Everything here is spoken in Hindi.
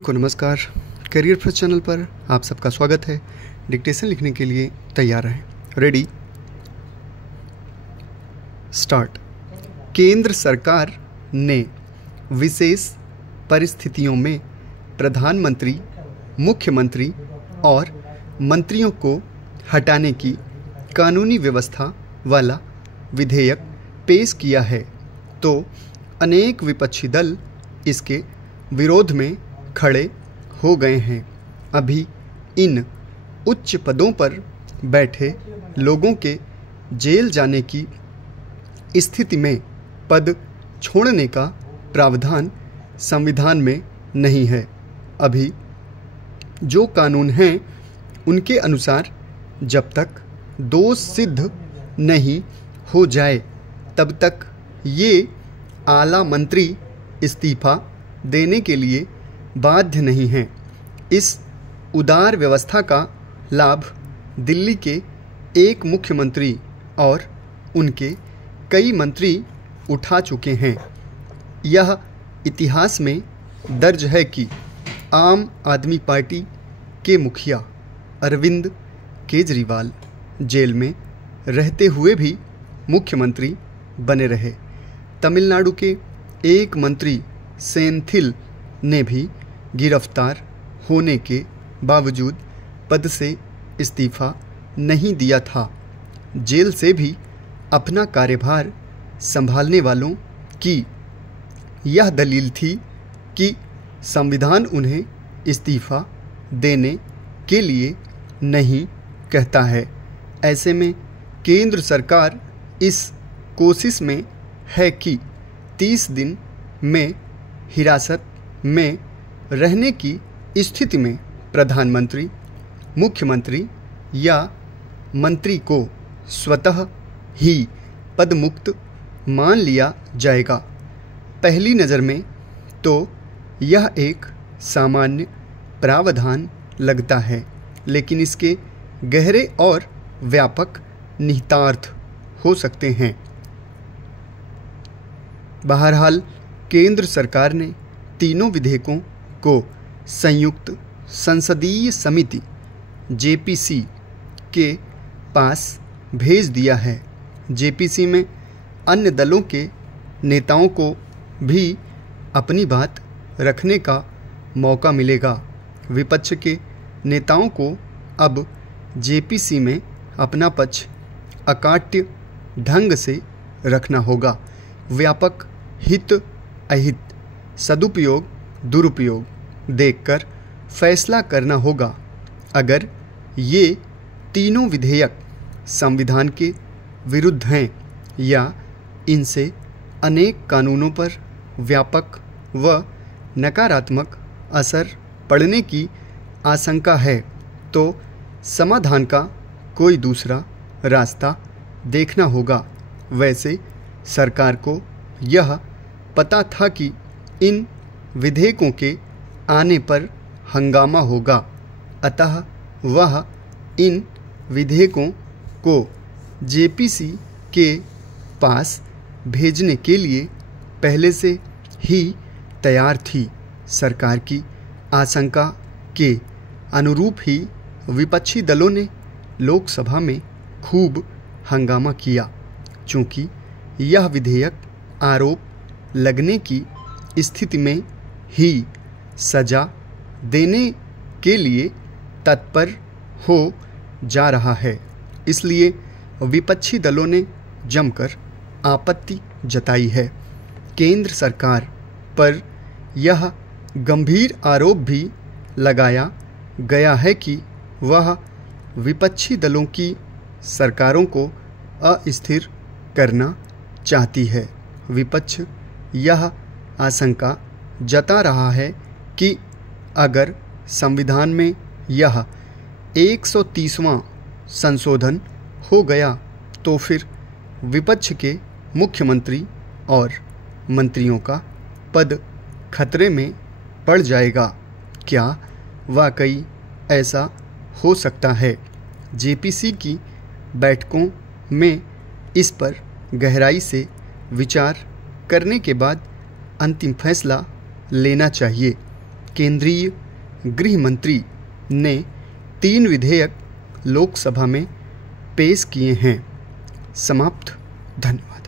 को नमस्कार। करियर फर्स्ट चैनल पर आप सबका स्वागत है। डिक्टेशन लिखने के लिए तैयार रहें। Ready start. केंद्र सरकार ने विशेष परिस्थितियों में प्रधानमंत्री, मुख्यमंत्री और मंत्रियों को हटाने की कानूनी व्यवस्था वाला विधेयक पेश किया है, तो अनेक विपक्षी दल इसके विरोध में खड़े हो गए हैं। अभी इन उच्च पदों पर बैठे लोगों के जेल जाने की स्थिति में पद छोड़ने का प्रावधान संविधान में नहीं है। अभी जो कानून हैं उनके अनुसार जब तक दोष सिद्ध नहीं हो जाए तब तक ये आला मंत्री इस्तीफा देने के लिए बाध्य नहीं हैं। इस उदार व्यवस्था का लाभ दिल्ली के एक मुख्यमंत्री और उनके कई मंत्री उठा चुके हैं। यह इतिहास में दर्ज है कि आम आदमी पार्टी के मुखिया अरविंद केजरीवाल जेल में रहते हुए भी मुख्यमंत्री बने रहे। तमिलनाडु के एक मंत्री सेंथिल ने भी गिरफ्तार होने के बावजूद पद से इस्तीफा नहीं दिया था। जेल से भी अपना कार्यभार संभालने वालों की यह दलील थी कि संविधान उन्हें इस्तीफा देने के लिए नहीं कहता है। ऐसे में केंद्र सरकार इस कोशिश में है कि 30 दिन में हिरासत में रहने की स्थिति में प्रधानमंत्री, मुख्यमंत्री या मंत्री को स्वतः ही पदमुक्त मान लिया जाएगा। पहली नज़र में तो यह एक सामान्य प्रावधान लगता है, लेकिन इसके गहरे और व्यापक निहितार्थ हो सकते हैं। बहरहाल केंद्र सरकार ने तीनों विधेयकों को संयुक्त संसदीय समिति जेपीसी के पास भेज दिया है। जेपीसी में अन्य दलों के नेताओं को भी अपनी बात रखने का मौका मिलेगा। विपक्ष के नेताओं को अब जेपीसी में अपना पक्ष अकाट्य ढंग से रखना होगा। व्यापक हित अहित, सदुपयोग दुरुपयोग देखकर फैसला करना होगा। अगर ये तीनों विधेयक संविधान के विरुद्ध हैं या इनसे अनेक कानूनों पर व्यापक व नकारात्मक असर पड़ने की आशंका है, तो समाधान का कोई दूसरा रास्ता देखना होगा। वैसे सरकार को यह पता था कि इन विधेयकों के आने पर हंगामा होगा, अतः वह इन विधेयकों को जेपीसी के पास भेजने के लिए पहले से ही तैयार थी। सरकार की आशंका के अनुरूप ही विपक्षी दलों ने लोकसभा में खूब हंगामा किया। चूँकि यह विधेयक आरोप लगने की स्थिति में ही सजा देने के लिए तत्पर हो जा रहा है, इसलिए विपक्षी दलों ने जमकर आपत्ति जताई है। केंद्र सरकार पर यह गंभीर आरोप भी लगाया गया है कि वह विपक्षी दलों की सरकारों को अस्थिर करना चाहती है। विपक्ष यह आशंका जता रहा है कि अगर संविधान में यह 130वां संशोधन हो गया तो फिर विपक्ष के मुख्यमंत्री और मंत्रियों का पद खतरे में पड़ जाएगा। क्या वाकई ऐसा हो सकता है? जेपीसी की बैठकों में इस पर गहराई से विचार करने के बाद अंतिम फैसला लेना चाहिए। केंद्रीय गृह मंत्री ने 3 विधेयक लोकसभा में पेश किए हैं। समाप्त। धन्यवाद।